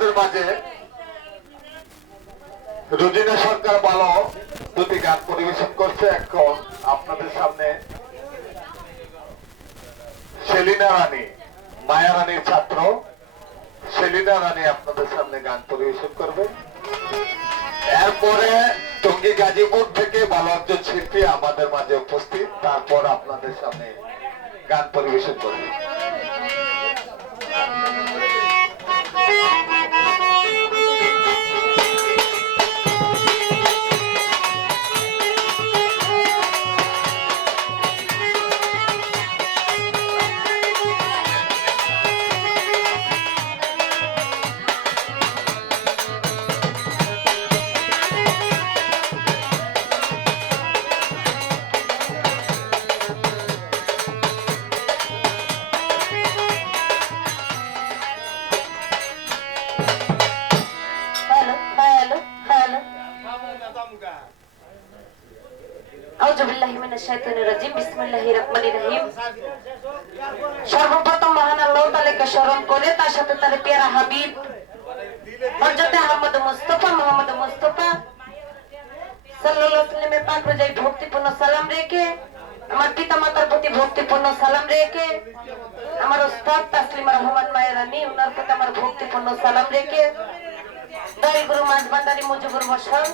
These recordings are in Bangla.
আপনাদের মাঝে রুজিনা সরকার ভালো, দুটি গান পরিবেশন করছে। এখন আপনাদের সামনে সেলিনা রানী, মায়া রানীর ছাত্র। সেলিনা রানী আপনাদের সামনে গান পরিবেশন করবে। এরপরে টঙ্গী গাজীপুর থেকে ভালো একজন শিল্পী আমাদের মাঝে উপস্থিত। তারপর আপনাদের সামনে গান পরিবেশন করবে। সর্বপ্রথম মহান আল্লাহ তাআলাকে স্মরণ করে তার সাথে তার পেয়ারা হাবিব হযরত আহমদ মুস্তাফা মোহাম্মদ মুস্তাফা সাল্লাল্লাহু পাক রোজায় ভক্তিপূর্ণ সালাম রেখে আমার পিতামাতার প্রতি ভক্তিপূর্ণ সালাম রেখে আমার ওস্তাদ তাসলিমা রহমান মায়ের রানী ওনার প্রতি আমার ভক্তিপূর্ণ সালাম রেখে দয়াল গুরু মুজিবুর বসন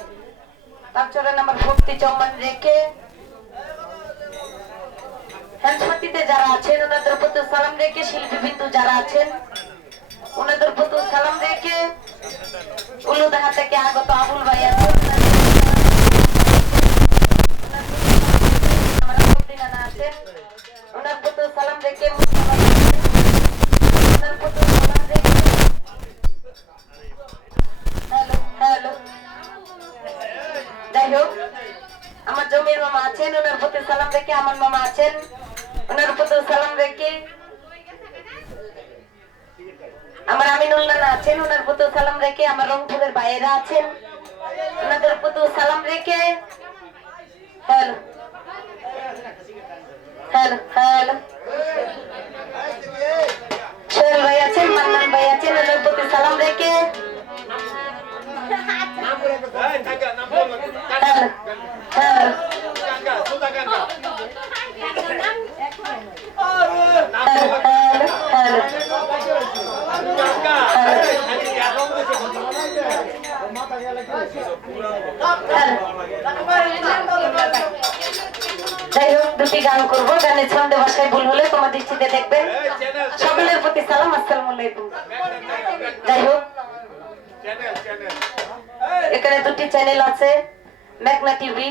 তার চরণ আমার ভক্তি চম্মান রেখে হ্যান্সমাতিতে যারা আছেন ওনাদের প্রতি সালাম রেখে শিল্পী বিন্দু যারা আছেন ওনাদের প্রতি সালাম রেখে উলুদাহা থেকে আগত আবুল ভাই আছেন, ওনার প্রতি সালাম রেখে আমার রংপুরের বাইরা আছেন। ওনাদের প্রতি সালাম রেখে, হ্যালো হ্যালো হ্যালো। ভাই আছেন, মান্নান ভাই আছেন, ওনার প্রতি সালাম রেখে হ্যালো হ্যালো হ্যালো হ্যালো যাই হোক দুটি গান করব গানের ছন্দে ভাষায় ভুল হলে তোমার দৃষ্টিতে দেখবেন। সকলের প্রতি সালাম আসসালামু আলাইকুম। যাই হোক এখানে দুটি চ্যানেল আছে মেঘনা টিভি।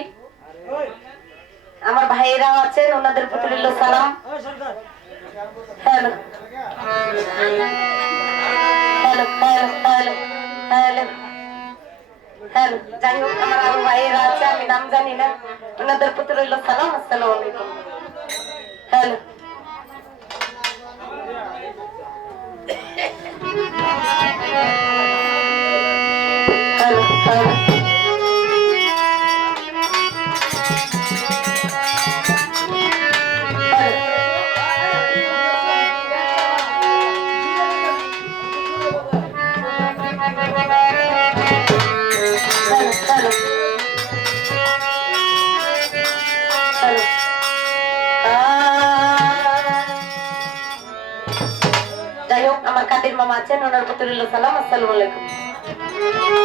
আমার ভাইয়েরাও আছেন ওনাদের প্রতি রইল সালাম। হ্যালো। Hello hello hello. যাই হোক আমার আরও ভাইয়েরা আছে আমি নাম জানি না। ওনাদের প্রতি রইল সালাম আসসালামু আলাইকুম। হ্যালো আছেন ওনার প্রতি রইল সালাম